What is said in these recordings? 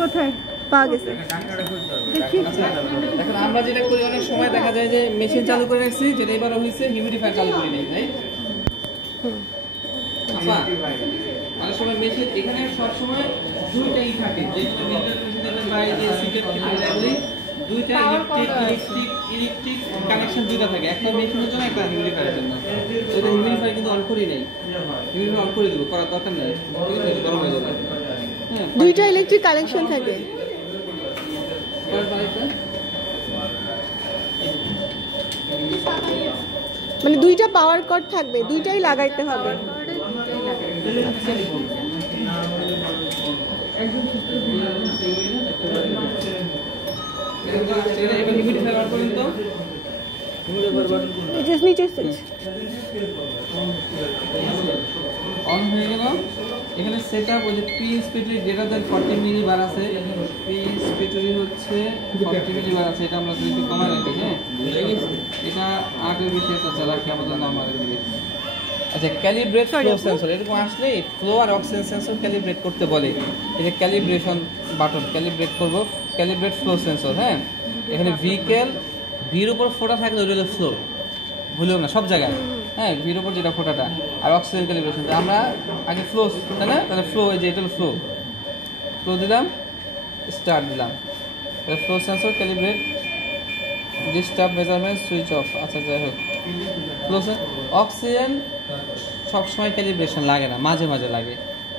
কোথায় পাওয়া গেছে? এখন আমরা যেটা করি অনেক সময় দেখা যায় যে মেশিন চালু করে রাখছি, যেটা এবারে হয়েছে হিউমিডিফায়ার চালু করে নেই, তাই আপা অনেক সময় মেশিন এখানে সব সময় দুইটাই থাকে, যে কোনো বিদ্যুৎ মেশিন দেখবেন বাইরে যে সিক্রেট এগুলি দুইটা ইলেকট্রিক কানেকশন দুইটা থাকে, একটা মেশিনের জন্য একটা হিউমিডিফায়ারের জন্য। তো এটা হিউমিডিফায়ার কিন্তু অন করি নেই, হিউমিডিফায়ার অন করে দেবো, করার দরকার নেই, ঠিক আছে, গরম হয়ে যাবে। হ্যাঁ, দুইটা ইলেকট্রিক কানেকশন থাকে। মানে দুইটা পাওয়ার কর্ড থাকবে, দুইটাই লাগাইতে হবে। অন হয়ে গেল। এখানে সেটআপ ওই যে পিএস পেট্রি গ্রেটার দ্যান 40 মিলি বার আছে, পিএস পেট্রি হচ্ছে 40 মিলি বার আছে, এটা আমরা যদি কমায় রাখি, হ্যাঁ এটা আগের বেশি একটা রাখি আমাদের নরমাল দিকে। আচ্ছা, ক্যালিব্রেট ফ্লো সেন্সর এরকম আসলে ফ্লো আর অক্সিজেন সেন্সর ক্যালিব্রেট করতে বলে, এই যে ক্যালিব্রেশন বাটন ক্যালিব্রেট করব, ক্যালিব্রেট ফ্লো সেন্সর। হ্যাঁ, এখানে ভিকেল ভির উপর ফোটা থাকলে ওটা হলো ফ্লো, ভুলেও না সব জায়গায়। হ্যাঁ, ভির উপর যেটা ফোটাটা, আর অক্সিজেন ক্যালিব্রেশন আমরা আগে ফ্লো, তাই না? তাহলে ফ্লো, এই যে এটা ফ্লো, ফ্লো দিলাম, স্টার্ট দিলাম, তাহলে flow sensor calibrate disturb measurement switch off. আচ্ছা, যাই হোক, ফ্লো অক্সিজেন সবসময় ক্যালিব্রেশন লাগে না, মাঝে মাঝে লাগে।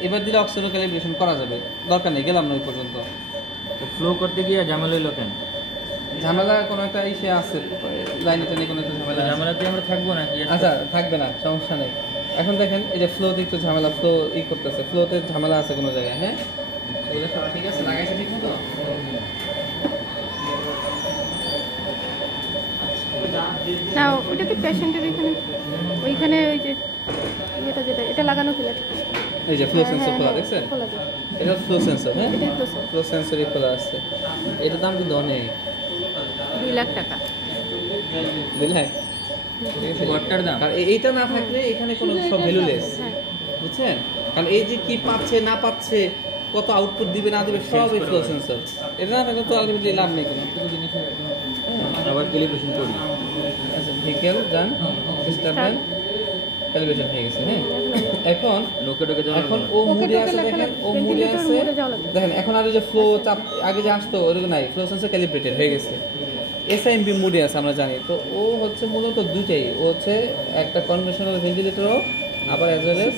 এবার দিলে অক্সিজেন ক্যালিব্রেশন করা যাবে, দরকার নেই, গেলাম না ওই পর্যন্ত। ফ্লো করতে গিয়ে ঝামেলা হইলো কেন? ঝামেলা কোনো একটা ইসে আছে, লাইনে টাইনে কোনো একটা ঝামেলাতে আমরা থাকবো নাকি? আচ্ছা, থাকবে না, সমস্যা নেই। এখন দেখেন এই যে ফ্লোতে একটু ঝামেলা, ফ্লো করতেছে, ফ্লোতে ঝামেলা আছে কোনো জায়গায়। হ্যাঁ, এগুলো সব ঠিক আছে, লাগাইছে ঠিক মতো। না, ওটা কি পেশেন্টের এখানে, ওইখানে ওই যে এটা যেটা এটা লাগানো ছিল, এই যে ফ্লো সেন্সর খোলা, দেখছেন? এটা ফ্লো সেন্সর। হ্যাঁ, ফ্লো সেন্সরই খোলা আছে। এটার দাম কিন্তু অনেক, 2 লাখ টাকা। 2 লাখ, ঘরটার দাম। আর এইটা না থাকলে এখানে কোনো সব ভ্যালুলেস, বুঝছেন? কারণ এই যে কি পাচ্ছে না পাচ্ছে, কত আউটপুট দিবে না দিবে, সব এই ফ্লো সেন্সর। এটা না থাকলে তো আলটিমেটলি লাভ নেই কোনো জিনিস। আবার ক্যালিব্রেশন করি। আচ্ছা, ভিকেল ডান, স্টার্ট ক্যালিব্রেশন হয়ে গেছে। হ্যাঁ, এখন এখন ও মুডে আছে, দেখেন ও মুডে আছে, দেখেন এখন আর যে ফ্লো চাপ আগে যে আসতো ওরকম নাই, ফ্লো সেন্সর ক্যালিব্রেটেড হয়ে গেছে, এসআইএমপি মুডে আছে আমরা জানি। তো ও হচ্ছে মূলত দুইটাই, ও হচ্ছে একটা কনভেনশনাল ভেন্টিলেটরও, আবার as well as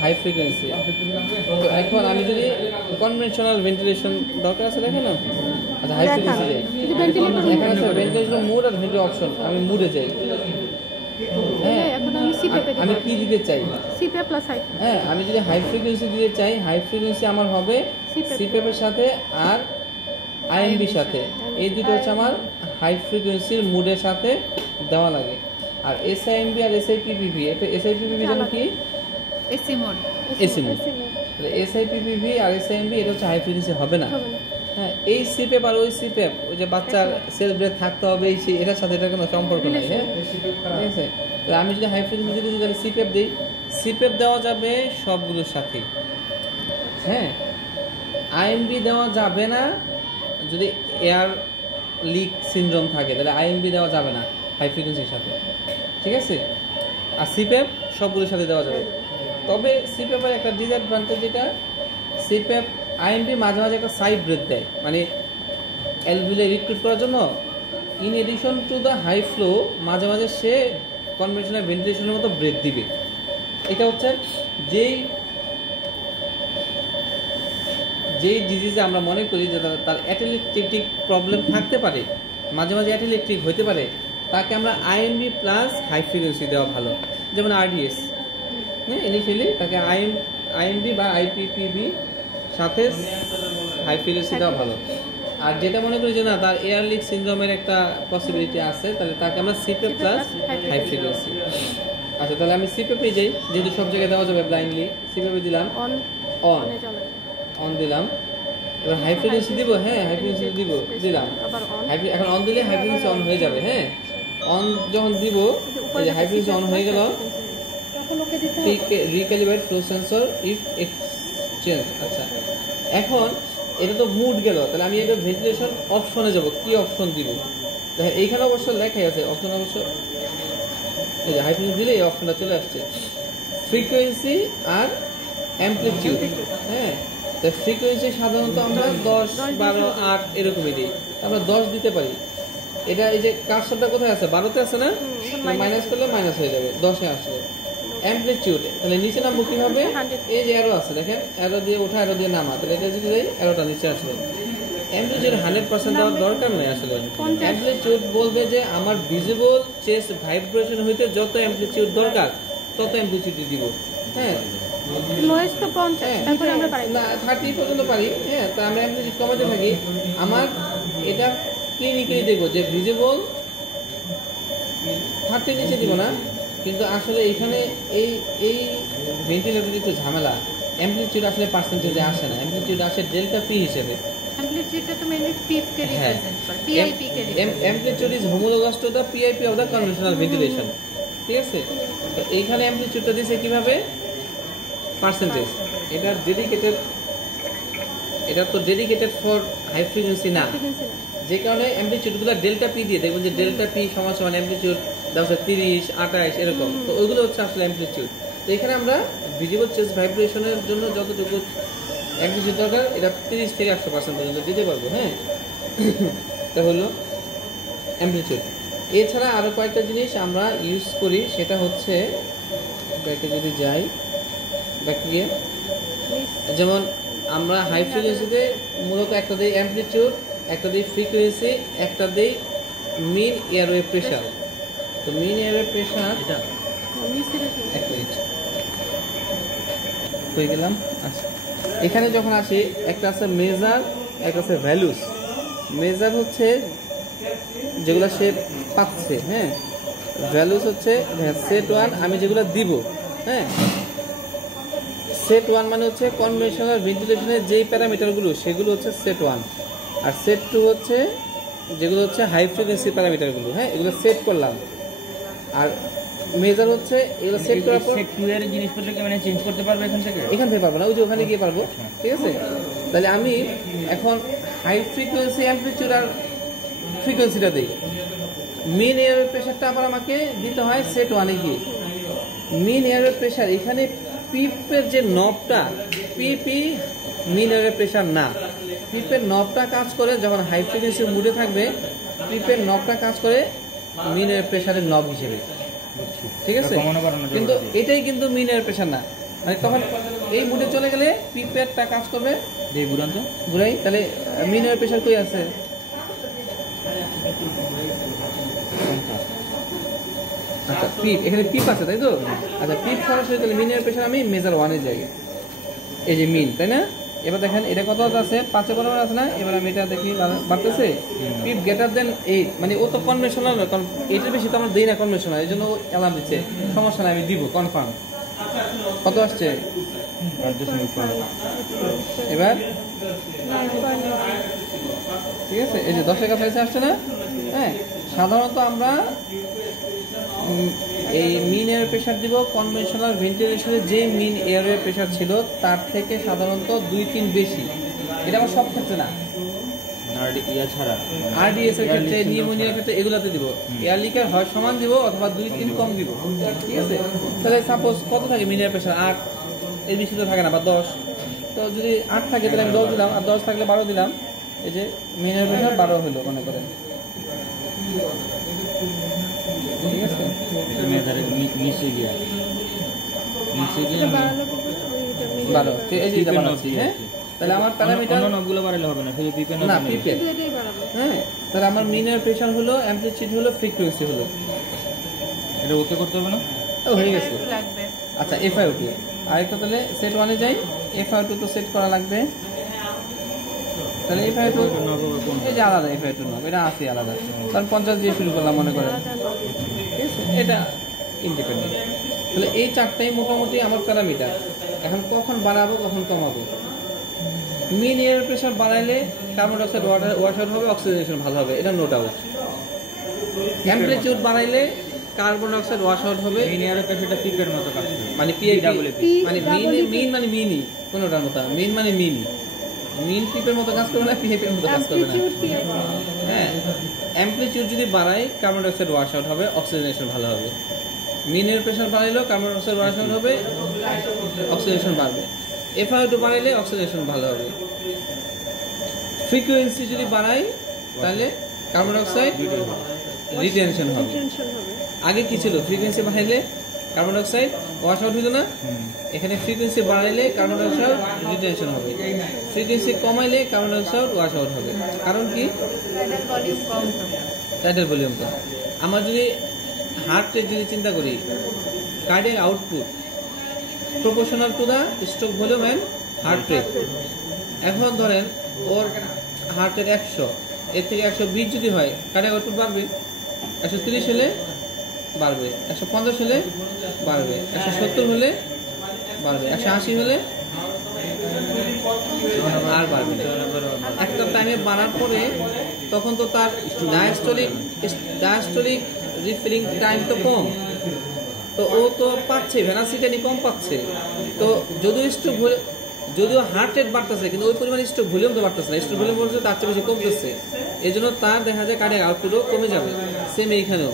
high frequency. তো এখন আমি যদি কনভেনশনাল ভেন্টিলেশন দরকার আছে, দেখেন না, আচ্ছা হাই ফ্রিকোয়েন্সি যাই, এখানে আছে ভেন্টিলেশন মুড আর ভেন্টিলেশন অপশন, আমি মুডে যাই। হ্যাঁ, আমি কি দিতে চাই? হ্যাঁ, আমি যদি হাই ফ্রিকোয়েন্সি দিতে চাই, হাই ফ্রিকোয়েন্সি আমার হবে সিপিএফের সাথে আর আইএমবির সাথে, এই দুটো হচ্ছে আমার হাই ফ্রিকোয়েন্সির মুডের সাথে দেওয়া লাগে। আর এসআইএমবি আর এসআইপিপিভি, এটা এসআইপিপিভি জানো কি? AC mode. তাহলে এসআইপিপিভি আর এসআইএমবি এটা হচ্ছে হাই ফ্রিকোয়েন্সি হবে না। হ্যাঁ, এই সিপেপ আর ওই সিপেপ, ওই যে বাচ্চার সেলফ ব্রেথ থাকতে হবে, এটার সাথে এটা কোনো সম্পর্ক নেই। হ্যাঁ, ঠিক আছে। তো আমি যদি হাই ফ্রিকোয়েন্সি দিই, তাহলে সিপেপ দিই, সিপেপ দেওয়া যাবে সবগুলোর সাথে। হ্যাঁ, আইএমবি দেওয়া যাবে না, যদি এয়ার লিক সিনড্রোম থাকে তাহলে আইএমবি দেওয়া যাবে না হাই ফ্রিকোয়েন্সির সাথে, ঠিক আছে। আর সিপেপ সবগুলোর সাথে দেওয়া যাবে। তবে সিপেপের একটা ডিসঅ্যাডভান্টেজ, যেটা সিপেপ আইএমবি মাঝে মাঝে একটা সাইড ব্রেথ দেয়, মানে অ্যালভিউলে রিক্রুট করার জন্য, in addition to the high flow মাঝে মাঝে সে কনভেনশনাল ভেন্টিলেশনের মতো ব্রেথ দিবে। এটা হচ্ছে যেই ডিজিজে আমরা মনে করি যে তার অ্যাটেলেকট্রিক প্রবলেম থাকতে পারে, মাঝে মাঝে অ্যাটেলেকট্রিক হতে পারে, তাকে আমরা আইএমবি প্লাস হাই ফ্রিকোয়েন্সি দেওয়া ভালো। যেমন আরডিএস, হ্যাঁ, ইনিশিয়ালি তাকে আইএমবি বা আইপিপিবি সাথে হাই ফ্রিকোয়েন্সি দেওয়া ভালো। আর যেটা মনে করি যে না, তার এয়ার লিক সিনড্রোমের একটা পসিবিলিটি আছে, তাহলে তাকে আমরা সিপেপ প্লাস হাই ফ্রিকোয়েন্সি। আচ্ছা, তাহলে আমি সিপেপে যাই, যেহেতু সব জায়গায় দেওয়া যাবে ব্লাইন্ডলি। সিপেপে দিলাম, অন দিলাম, এবার হাই ফ্রিকোয়েন্সি দিব। হ্যাঁ, হাই ফ্রিকোয়েন্সি দিলাম, এখন অন দিলে হাই ফ্রিকোয়েন্সি অন হয়ে যাবে। হ্যাঁ, অন যখন দিব, এই যে হাই ফ্রিকোয়েন্সি অন হয়ে গেল, recalibrate flow sensor if change. আচ্ছা, এখন এটা তো মুড গেল, তাহলে আমি এটা ভেন্টিলেশন অপশনে যাব, কি অপশন দিব? দেখেন এইখানে অবশ্য লেখাই আছে অপশন, অবশ্য এই যে হাই ফ্রিকোয়েন্সি দিলে এই অপশনটা চলে আসছে, ফ্রিকোয়েন্সি আর অ্যামপ্লিটিউড। হ্যাঁ, তো ফ্রিকোয়েন্সি সাধারণত আমরা 10, 12, 8 এরকমই দিই, আমরা 10 দিতে পারি। এটা এই যে কার্সরটা কোথায় আছে, 12তে আছে না, মাইনাস করলে মাইনাস হয়ে যাবে, 10-এ আসবে। অ্যামপ্লিটিউড, তাহলে নিচে নামবো কিভাবে? এই যে অ্যারো আছে দেখেন, অ্যারো দিয়ে ওঠা, অ্যারো দিয়ে নামা, তাহলে এটা যদি দেই অ্যারোটা নিচে আসবে। অ্যামপ্লিটিউড 100% দেওয়ার দরকার নেই আসলে। অ্যামপ্লিটিউড বলবে যে আমার ভিজিবল চেস্ট ভাইব্রেশন হইতে যত অ্যামপ্লিটিউড দরকার তত অ্যামপ্লিটিউড দিব। হ্যাঁ, লোয়েস্ট তো 50, তারপরে আমরা পারি না 30 পর্যন্ত পারি। হ্যাঁ, তা আমরা অ্যামপ্লিটিউড কমাতে থাকি। আমার এটা ক্লিনিক্যালি দেখবো যে ভিজিবল 30 নিচে দিব না, কিন্তু আসলে এখানে এই এই ভেন্টিলেটর একটু ঝামেলা। অ্যামপ্লিটিউড আসলে পার্সেন্টেজে আসে না, অ্যামপ্লিটিউড আসে ডেল্টা পি হিসেবে। অ্যামপ্লিটিউডটা তো মেইনলি পিপ কে রিপ্রেজেন্ট করে, PIP K amplitude is homologous to the PIP of the conventional ventilation. ঠিক আছে, তো এইখানে অ্যামপ্লিটিউডটা দিয়েছে কিভাবে? পার্সেন্টেজ। এটা ডেডিকেটেড, এটা তো ডেডিকেটেড ফর হাই ফ্রিকোয়েন্সি না, যে কারণে অ্যামপ্লিটিউডগুলো ডেল্টা পি দিয়ে দেখবেন যে ডেল্টা পি সমান সমান অ্যামপ্লিটিউড 30, 28 এরকম। তো ওইগুলো হচ্ছে আসলে অ্যামপ্লিটিউড। তো এখানে আমরা ভিজিবল চেস্ট ভাইব্রেশনের জন্য যতটুকু অ্যামপ্লিটিউড দরকার এটা 30 থেকে 100% পর্যন্ত দিতে পারবো। হ্যাঁ, এটা হলো অ্যামপ্লিটিউড। এছাড়া আরো কয়েকটা জিনিস আমরা ইউজ করি, সেটা হচ্ছে ব্যাকে যদি যাই, ব্যাকে গিয়ে যেমন আমরা হাই ফ্রিকোয়েন্সিতে মূলত একটা দিই অ্যামপ্লিটিউড, একটা দিই ফ্রিকোয়েন্সি, একটা দিই মিন এয়ারওয়ে প্রেশার। তো মিন এয়ারওয়ে প্রেশার এটা এক মিনিট হয়ে গেলাম। আচ্ছা, এখানে যখন আসি একটা আছে মেজার, একটা আছে ভ্যালুস। মেজার হচ্ছে যেগুলো সে পাচ্ছে, হ্যাঁ। ভ্যালুস হচ্ছে সেট 1 আমি যেগুলো দিব, হ্যাঁ। সেট 1 মানে হচ্ছে কনভেনশনাল ভেন্টিলেশনের যেই প্যারামিটারগুলো সেগুলো হচ্ছে সেট 1, আর সেট 2 হচ্ছে যেগুলো হচ্ছে হাই ফ্রিকোয়েন্সি প্যারামিটারগুলো, হ্যাঁ, এগুলো সেট করলাম। আর মেজার হচ্ছে এগুলো সেট করার পর সেট 2 এর জিনিসপত্র কি মানে চেঞ্জ করতে পারবে এখান থেকে? এখান থেকে পারবো না, ওই যে ওখানে গিয়ে পারবো। ঠিক আছে, তাহলে আমি এখন হাই ফ্রিকোয়েন্সি অ্যামপ্লিটিউড আর ফ্রিকোয়েন্সিটা দিই। মিন এয়ারওয়ে প্রেশারটা আবার আমাকে দিতে হয় সেট 1-এ গিয়ে। মিন এয়ারওয়ে প্রেশার এখানে পিপের যে নবটা, পিপি মিন এয়ারওয়ে প্রেশার না। পিপের নবটা কাজ করে যখন হাই ফ্রিকোয়েন্সি মুডে থাকবে, পিপের নবটা কাজ করে মিন এয়ারওয়ে প্রেশারের নব হিসেবে। ঠিক আছে, কিন্তু এটাই কিন্তু মিন এয়ারওয়ে প্রেশার না। মানে তখন এই মুডে চলে গেলে পিপেরটা কাজ করবে, যে বুড়ান্ত ঘুরাই, তাহলে মিন এয়ারওয়ে প্রেশার কই আছে? আচ্ছা, পিপ এখানে পিপ আছে তাই তো? আচ্ছা, পিপ সরাসরি তাহলে মিন এয়ারওয়ে প্রেশার আমি মেজার 1-এর জায়গায়, এই যে মিন, তাই না? এবার দেখেন এটা কত আছে, 5 বরাবর আছে না? এবার আমি এটা দেখি বাড়তেছে। পিপ গ্রেটার দেন 8, মানে ও তো কনভেনশনাল, কারণ এটার বেশি তো আমরা দিই না কনভেনশনাল, এই জন্য অ্যালার্ম দিচ্ছে। সমস্যা নাই, আমি দিব কনফার্ম। কত আসছে এবার? ঠিক আছে, এই যে 10-এর কাছাকাছি আসছে না? হ্যাঁ, সাধারণত আমরা এই মিন এয়ার প্রেশার দিব কনভেনশনাল ভেন্টিলেশনের যে মিন এয়ারওয়ে প্রেশার ছিল তার থেকে সাধারণত 2-3 বেশি। এটা আমার সব ক্ষেত্রে না, আরডিএস এর ক্ষেত্রে, নিউমোনিয়ার ক্ষেত্রে এগুলাতে দিব। এয়ার লিকের হয় সমান দিব অথবা 2-3 কম দিব। ঠিক আছে, তাহলে সাপোজ কত থাকে মিন এয়ার প্রেশার? 8, এর বেশি তো থাকে না, বা 10। তো যদি 8 থাকে তাহলে আমি 10 দিলাম, আর 10 থাকলে 12 দিলাম। এই যে মিন এয়ার প্রেশার 12 হলো মনে করেন। ঠিক আছে, মিশে গিয়া 12, এই যে এটা বানাচ্ছি। হ্যাঁ, তাহলে আমার প্যারামিটার নবগুলো বাড়ালে হবে না, শুধু পিপের না, পিপের। হ্যাঁ, তাহলে আমার মিন এয়ার প্রেশার হলো, অ্যামপ্লিটিউড হলো, ফ্রিকোয়েন্সি হলো। এটা ওকে করতে হবে না? হয়ে গেছে। আচ্ছা, FiO2 আরেকটা, তাহলে সেট 1-এ যাই। FiO2 তো সেট করা লাগবে, তাহলে FiO2 এই যে আলাদা, FiO2 নব এটা আছে আলাদা, কারণ 50 দিয়ে শুরু করলাম মনে করেন। ঠিক আছে, এটা ইন্ডিপেন্ডেন্ট। তাহলে এই চারটাই মোটামুটি আমার প্যারামিটার। এখন কখন বাড়াবো কখন কমাবো? মিন air pressure বাড়াইলে carbon die oxide wash out হবে, অক্সিজেশন ভালো হবে, এটা no doubt. Temperature বাড়াইলে carbon die oxide wash out হবে, মিন এয়ার প্রেশারটা পিপের মতো কাজ করে, মানে পিআইপি, মানে মিন মানে মিনি কোনোটার মতো মিন মানে মিন পিপের মতো কাজ করবে না, পিএফের মতো কাজ করবে না। হ্যাঁ, অ্যাম্পলিটিউড যদি বাড়াই কার্বন ডাইঅক্সাইড ওয়াশ আউট হবে, অক্সিজেনেশন ভালো হবে। মিনের প্রেশার বাড়াইলেও কার্বন ডাইঅক্সাইড ওয়াশ আউট হবে, অক্সিজেনেশন বাড়বে। এফআইও2 বাড়াইলে অক্সিজেনেশন ভালো হবে। ফ্রিকোয়েন্সি যদি বাড়াই তাহলে কার্বন ডাইঅক্সাইড রিটেনশন হবে। আগে কি ছিল, ফ্রিকোয়েন্সি বাড়াইলে কার্বন ডাইঅক্সাইড ওয়াশ আউট হইতো না, এখানে ফ্রিকোয়েন্সি বাড়াইলে কার্বন ডাইঅক্সাইড রিটেনশন হবে, ফ্রিকোয়েন্সি কমাইলে কার্বন ডাইঅক্সাইড ওয়াশ আউট হবে। কারণ কি, টাইডাল ভলিউম কম। আমরা যদি হার্ট রেট যদি চিন্তা করি, cardiac output proportional to the stroke volume and heart rate. এখন ধরেন ওর হার্ট রেট 100, এর থেকে 120 যদি হয়, কার্ডিয়াক আউটপুট বাড়বে। 130 হলে বাড়বে, 150 হলে বাড়বে, 170 হলে বাড়বে, 180 হলে আর বাড়বে না। একটা টাইমে বাড়ার পরে তখন তো তার ডায়াস্টোলিক রিফিলিং টাইম তো কম, তো ও তো পাচ্ছে ভেনাসিটি কম পাচ্ছে। তো যদিও হার্ট রেট বাড়তেছে, কিন্তু ওই পরিমাণ স্ট্রোক ভলিউম তো বাড়তেছে না, স্ট্রোক ভলিউম বলছে তার চেয়ে বেশি কমতেছে। এই জন্য তার দেখা যায় কার্ডিয়াক আউটপুটও কমে যাবে। সেম এইখানেও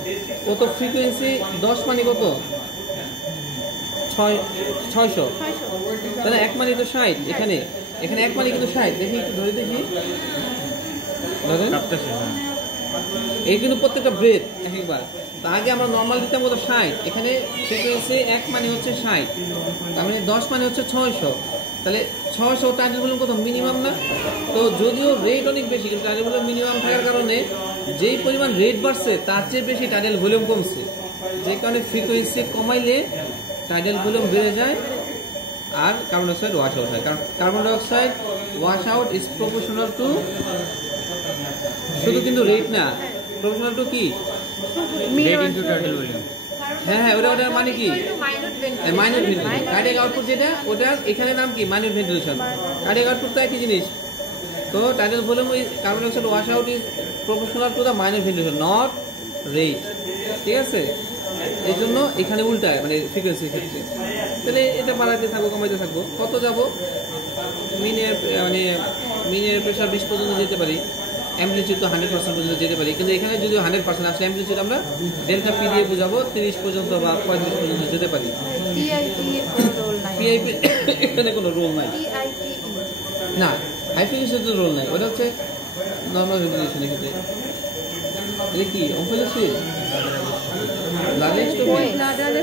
ও তো ফ্রিকোয়েন্সি 10 মানে কত, 600, তাহলে 1 মানে তো 60। এখানে 1 মানে কিন্তু 60। দেখি ধরে দেখি, ধরেন এই কিন্তু প্রত্যেকটা ব্রেথ একবার। তা আগে আমরা নর্মাল দিতাম কত, 60। এখানে ফ্রিকোয়েন্সি 1 মানে হচ্ছে 60, তার মানে 10 মানে হচ্ছে 600। তাহলে 600 টাইডাল ভলিউম কত, মিনিমাম না? তো যদিও রেট অনেক বেশি, কিন্তু টাইডাল ভলিউম মিনিমাম থাকার কারণে যেই পরিমাণ রেট বাড়ছে তার চেয়ে বেশি টাইডাল ভলিউম কমছে। যে কারণে ফ্রিকোয়েন্সি কমাইলে টাইডাল ভলিউম বেড়ে যায় আর কার্বন ডাইঅক্সাইড ওয়াশ আউট হয়। কারণ carbon dioxide wash out is proportional to, শুধু কিন্তু রেট না, প্রপোর্শনাল টু কি, রেট ইনটু টাইডাল ভলিউম। হ্যাঁ, ওটা মানে কি, মাইনর ভেন্টিলেশন। কার্ডিয়াক আউটপুট যেটা, ওটা এখানে নাম কি, মাইনর ভেন্টিলেশন। কার্ডিয়াক আউটপুট তো একই জিনিস। তো tidal volume carbon dioxide wash out is proportional to the minor ventilation, not rate. ঠিক আছে, এই জন্য এখানে উল্টায়, মানে ফ্রিকোয়েন্সির ক্ষেত্রে। তাহলে এটা বাড়াতে থাকবো, কমাইতে থাকবো, কত যাবো, মিনের প্রেশার 20 পর্যন্ত যেতে পারি, অ্যাম্পলিটিউড তো 100% পর্যন্ত যেতে পারি। কিন্তু এখানে যদি 100% আসলে অ্যাম্পলিটিউড আমরা ডেল্টা পি দিয়ে বোঝাবো, 30 পর্যন্ত বা 35 পর্যন্ত যেতে পারি। পিআইপি এখানে কোনো রোল নাই, না হাই ফ্রিকোয়েন্সিতে তো রোল নাই, ওটা হচ্ছে নর্মাল ভেন্টিলেশনের ক্ষেত্রে। এটা কি অম্ফোলাসিস, ব্লাডার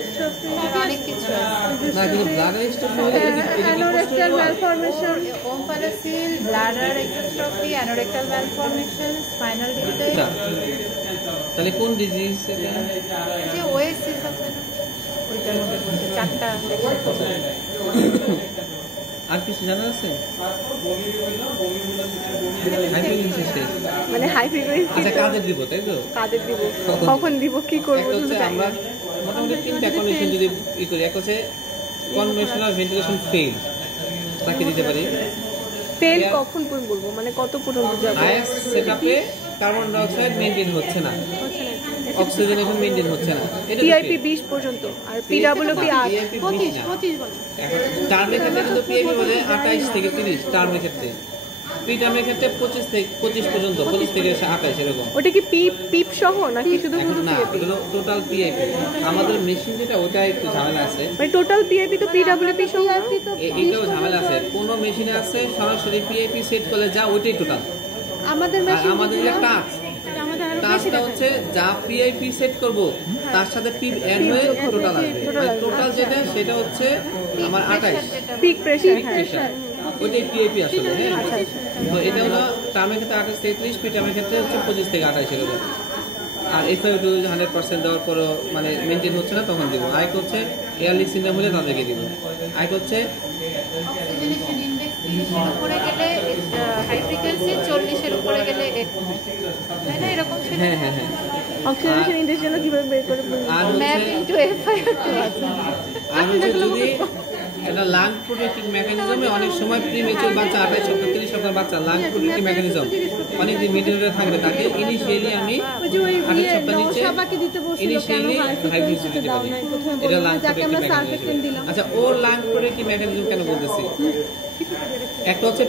স্ট্রোক, অনেক কিছু আছে। না কিন্তু ব্লাডার স্ট্রোক হলে anorectal malformation, omphalocele, bladder exstrophy, anorectal malformation, spinal disease. তাহলে কোন ডিজিজ এটা, যে ওএসিস আছে না, ওইটার মধ্যে বলছে 4টা। আর কিছু জানা আছে? হাই ফ্রিকোয়েন্সি শেষ, মানে হাই ফ্রিকোয়েন্সি। আচ্ছা কাদের দিব, তাই তো? কাদের দিব, কখন দিব, কি করব, একটা হচ্ছে আমরা মোটামুটি 3টা কন্ডিশন যদি ই করি। এক হচ্ছে কনভেনশনাল ভেন্টিলেশন ফেল, তাকে দিতে পারি। ফেল কখন বলবো, মানে কত পর্যন্ত যাব? হাইয়েস্ট সেটআপে কার্বন ডাইঅক্সাইড মেইনটেইন হচ্ছে না, অক্সিজেনেশন মেইনটেইন হচ্ছে না, এটা পিআইপি 20 পর্যন্ত আর পিডব্লিউপি 8। 25 বলে। টার্মের ক্ষেত্রে কিন্তু পিআইপি বলে 28 থেকে 30, টার্মের ক্ষেত্রে। প্রি টার্মের ক্ষেত্রে 25 পর্যন্ত, 25 থেকে 28 এরকম। ওটা কি পিপ সহ নাকি শুধু এখন না, ওটা টোটাল পিআইপি। আমাদের মেশিন যেটা, ওটা একটু ঝামেলা আছে, মানে টোটাল পিআইপি তো পিডব্লিউপি সহ। এটাও ঝামেলা আছে। কোন মেশিনে আছে সরাসরি পিআইপি সেট করলে যা ওইটাই টোটাল। আমাদের আমাদের যে টাচ, টাচটা হচ্ছে যা পিআইপি সেট করব তার সাথে পিপ অ্যাড হয়ে টোটাল আসবে। টোটাল যেটা সেটা হচ্ছে আমার 28 পিক প্রেসার। ওইটাই পিআইপি আসলে। হ্যাঁ, তো এটা হলো টার্মের ক্ষেত্রে 28 থেকে 30, পি টার্মের ক্ষেত্রে হচ্ছে 25 থেকে 28 এরকম। আর এফআইও2 100% দেওয়ার পরও মানে মেনটেন হচ্ছে না, তখন দিব। আরেক হচ্ছে এয়ারলিক সিন্ড্রোম হলে তাদেরকে দিব। আরেক হচ্ছে অক্সিজেনেশন ইনডেক্স 30 এর উপরে গেলে হাই ফ্রিকোয়েন্সি, 40 এর উপরে গেলে তাই না, এরকম ছিল। হ্যাঁ হ্যাঁ হ্যাঁ। অক্সিজেনেশন ইনডেক্স জন্য কিভাবে বের করে বলবো? আর ম্যাপ হচ্ছে ইনটু এফআইআর2 আছে। আর হচ্ছে যদি এটা লাং প্রোটেক্টিভ মেকানিজমে অনেক সময় প্রিমেচুর বাচ্চা 28 সপ্তাহ 30 সপ্তাহের বাচ্চা লাং প্রোটেক্টিভ মেকানিজম অনেক দিন মেনটেন থাকবে, তাকে ইনিশিয়ালি আমি 28 সপ্তাহ নিচে ইনিশিয়ালি হাইব্রিড দিতে পারি। এটা লাং প্রোটেক্টিভ মেকানিজম। আচ্ছা, ও লাং প্রোটেক্টিভ মেকানিজম কেন বলতেছি, একটা হচ্ছে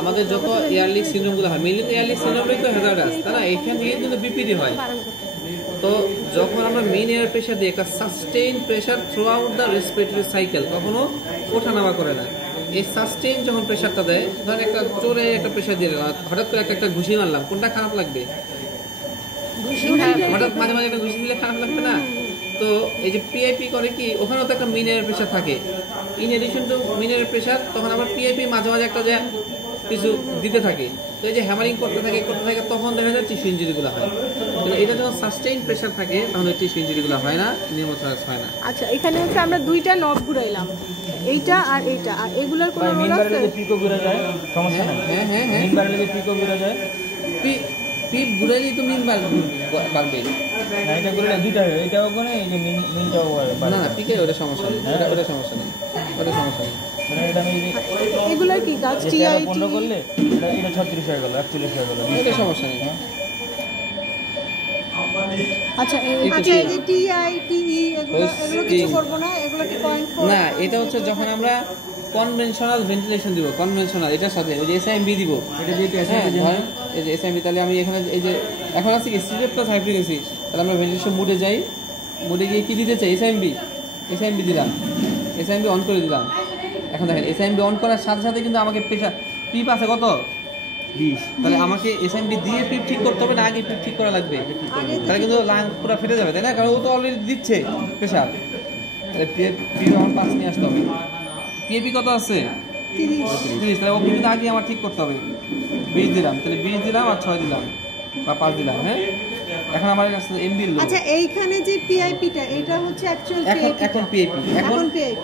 আমাদের যত ইয়ারলি সিনড্রোমগুলো হয়, মেইনলি ইয়ারলি সিনড্রোমটাই তো হ্যাজার্ডাস, তাই না? এখান থেকে কিন্তু বিপিডি হয়। তো যখন আমরা মেইন এয়ার প্রেশার দিই, একটা sustain pressure through out the respiratory cycle, কখনো ওঠানামা করে না। এই সাস্টেইন যখন প্রেশারটা দেয়, ধরেন একটা জোরে একটা প্রেশার দিয়ে দিলাম, হঠাৎ করে একটা ঘুষি মারলাম, কোনটা খারাপ লাগবে? হঠাৎ মাঝে মাঝে একটা ঘুষি দিলে খারাপ লাগবে না? তো এই যে পিআইপি করে কি, ওখানেও তো একটা মেইন এয়ার প্রেশার থাকে, in addition to main air pressure, তখন আবার পিআইপি মাঝে মাঝে একটা যে কিছু দিতে থাকে। তো এই যে হ্যামারিং করতে থাকে তখন দেখা যায় টিস্যু ইঞ্জুরিগুলো হয়। কিন্তু এটা যখন সাস্টেইন প্রেশার থাকে তখন ওই টিস্যু ইঞ্জুরিগুলো হয় না, নিউমোথরাক্স হয় না। আচ্ছা, এখানে হচ্ছে আমরা দুইটা নব ঘুরাইলাম, এইটা আর এইটা, আর এগুলার কোনো রোল আছে? পিকো ঘুরে যায়, সমস্যা নাই। হ্যাঁ মিন বাড়লে যে পিকো ঘুরে যায়, পিপ ঘুরাইলেই তো মিন বাড়বে না এটা ঘুরে দুইটা হয়, এটাও করে এই যে মিনটাও বাড়ে। না পিকে ওটা সমস্যা নেই, ওটা সমস্যা নেই, ওটা সমস্যা নেই। মানে এটা আমি এগুলার কি কাজ? টিআই 15 করলে এটা 36 হয়ে গেল, 41 হয়ে গেল, এটা সমস্যা নেই। আচ্ছা, এই যে টিআই টিই এগুলো কিছু করব না, এগুলো কি পয়েন্ট না, এটা হচ্ছে যখন আমরা কনভেনশনাল ভেন্টিলেশন দিব, কনভেনশনাল এটার সাথে ওই যে এসআইএমবি দিব, এটা যেটা এসআইএমবি হয়, এই যে এসআইএমবি, তাহলে আমি এখানে এই যে এখন আছে কি সিজেপ প্লাস হাই ফ্রিকোয়েন্সি, তাহলে আমরা ভেন্টিলেশন মোডে যাই, মোডে গিয়ে কি দিতে চাই? এসআইএমবি দিলাম, এসআইএমবি অন করে দিলাম। এখন দেখেন এসআইএমবি অন করার সাথে সাথে কিন্তু আমাকে প্রেশার পিপ আছে কত 20, তাহলে আমাকে এসআইএমবি দিয়ে পিপ ঠিক করতে হবে না আগে পিপ ঠিক করা লাগবে? তাহলে কিন্তু লাং পুরো ফেটে যাবে, তাই না? কারণ ও তো অলরেডি দিচ্ছে প্রেশার, তাহলে পিপ আমার 5 নিয়ে আসতে হবে। পিএপি কত আছে? 30, তাহলে ওকে কিন্তু আগে আমার ঠিক করতে হবে। 20 দিলাম, তাহলে 20 দিলাম আর 6 দিলাম বা 5 দিলাম। হ্যাঁ, এখন আমার কাছে এমবি লো। আচ্ছা, এইখানে যে পিআইপিটা, এটা হচ্ছে অ্যাকচুয়াল পিআইপি, এখন পিএপি,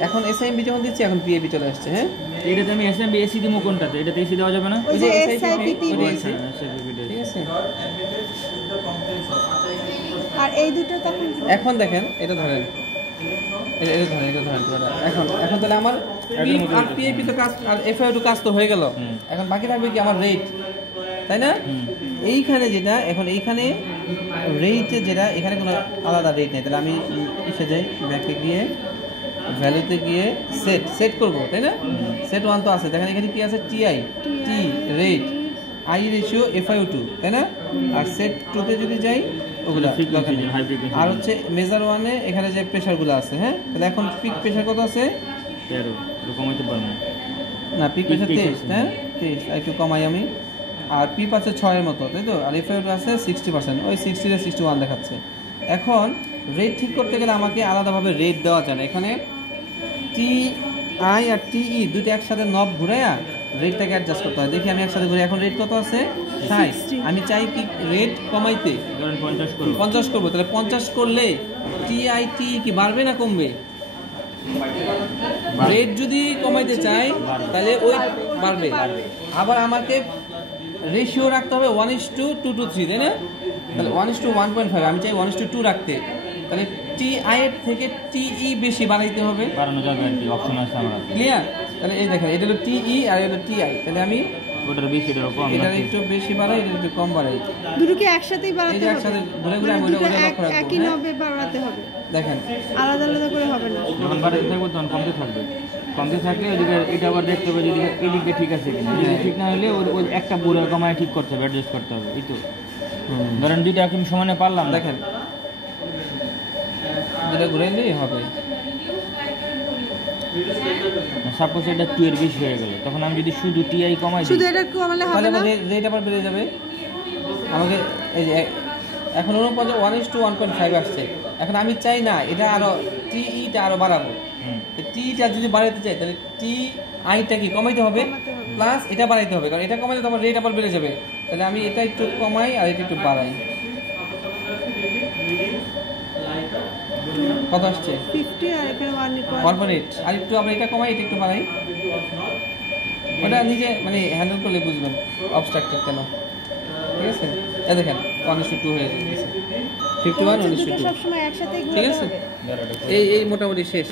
এখন এসআইএমবি যখন দিচ্ছি এখন পিএপি চলে আসছে। হ্যাঁ, এটাতে আমি এসএমবি এসি দিমু, কোনটাতে? এটাতে এসি দেওয়া যাবে না? ওই যে এসআইপিপি বলছি, ঠিক আছে। আর এই দুটো তখন এখন দেখেন এটা ধরেন, এটা ধরেন পুরোটা। এখন তাহলে আমার আর পিএপি তো কাজ আর এফআইও কাজ তো হয়ে গেল। এখন বাকি থাকবে কি আমার রেট, তাই না? এইখানে যেটা, এখন এইখানে রেটে যেটা, এখানে কোনো আলাদা রেট নেই। তাহলে আমি এসে যাই, ব্যাকে গিয়ে ভ্যালুতে গিয়ে সেট করব, তাই না? সেট 1 তো আছে, দেখেন এখানে কি আছে? TI, T rate, I ratio, FIO 2, তাই না? আর সেট 2 তে যদি যাই ওগুলো, আর হচ্ছে মেজার 1 এ এখানে যে প্রেশারগুলো আছে। হ্যাঁ, তাহলে এখন পিক প্রেশার কত আছে? 13, কমাইতে পারবো না, পিক প্রেশার 23, হ্যাঁ 23, একটু কমাই আমি। আর পিপ আছে 6 এর মতো, তাই তো? আর এফআইও আছে 60%, ওই 60 এর 61 দেখাচ্ছে। এখন রেট ঠিক করতে গেলে আমাকে আলাদাভাবে রেট দেওয়া যায় না। এখানে টি আই আর টিই দুটো একসাথে নব ঘুরাইয়া রেটটাকে অ্যাডজাস্ট করতে হয়। দেখি আমি একসাথে ঘুরে, এখন রেট কত আছে? 60। আমি চাই কি রেট কমাইতে, 50 করবো, তাহলে 50 করলে টিআই টি কি বাড়বে না কমবে? রেট যদি কমাইতে চাই তাহলে ওই বাড়বে। আবার আমাকে রেশিও রাখতে হবে 1:2:3, তাই না? তাহলে 1:1.5, আমি চাই 1:2 রাখতে, তাহলে টিআই এর থেকে টিই বেশি বাড়াইতে হবে, বাড়ানো যাবে আর কি, অপশন আছে আমার। ক্লিয়ার? তাহলে এই দেখেন, এটা হলো টিই আর এটা হলো টিআই, তাহলে আমি ওটার বেশি, এটার কম, এটা একটু বেশি বাড়াই, এটা একটু কম বাড়াই। দুটোকে একসাথেই এই বাড়াতে যে হবে, একসাথে ঘুরে ঘুরে আমি ওটা লক্ষ্য রাখবো। একই নবে বাড়াতে হবে, দেখেন আলাদা আলাদা করে হবে না। যখন বাড়াতে থাকবে তখন কমতে থাকবে, কমতে থাকলে ওইদিকে এটা আবার দেখতে হবে যদি এই দিকটা ঠিক আছে কিনা। যদি ঠিক না হলে ওই একটা পুরো কমায় ঠিক করতে হবে, অ্যাডজাস্ট করতে হবে। এই তো ধরেন দুইটা এখন সমানে পারলাম, দেখেন দুটো ঘুরাইলেই হবে। সাপোজ এটা 2 এর বেশি হয়ে গেল, তখন আমি যদি শুধু টিআই কমাই দিই, শুধু এটা কমালে হবে তাহলে না, রেট আবার বেড়ে যাবে। আমাকে এই যে এখন 1:1.5 আসছে, এখন আমি চাই না এটা আরো টিইটা আরো বাড়াবো। টিটা যদি বাড়াইতে চাই তাহলে টিআইটা কি কমাইতে হবে, প্লাস এটা বাড়াইতে হবে, কারণ এটা কমাইলে তোমার রেট আবার বেড়ে যাবে। তাহলে আমি এটা একটু কমাই আর এটা একটু বাড়াই। কত আসছে? 50, আর এখানে 1.8, আর একটু আবার এটা কমাই, এটা একটু বাড়াই। ওটা নিজে মানে হ্যান্ডেল করলে বুঝবেন অবস্ট্রাক্টেড কেন। ঠিক আছে, এই দেখেন 1:2 হয়ে গেছে, 51 1:2। সব সময় একসাথেই ঠিক আছে, এই মোটামুটি শেষ।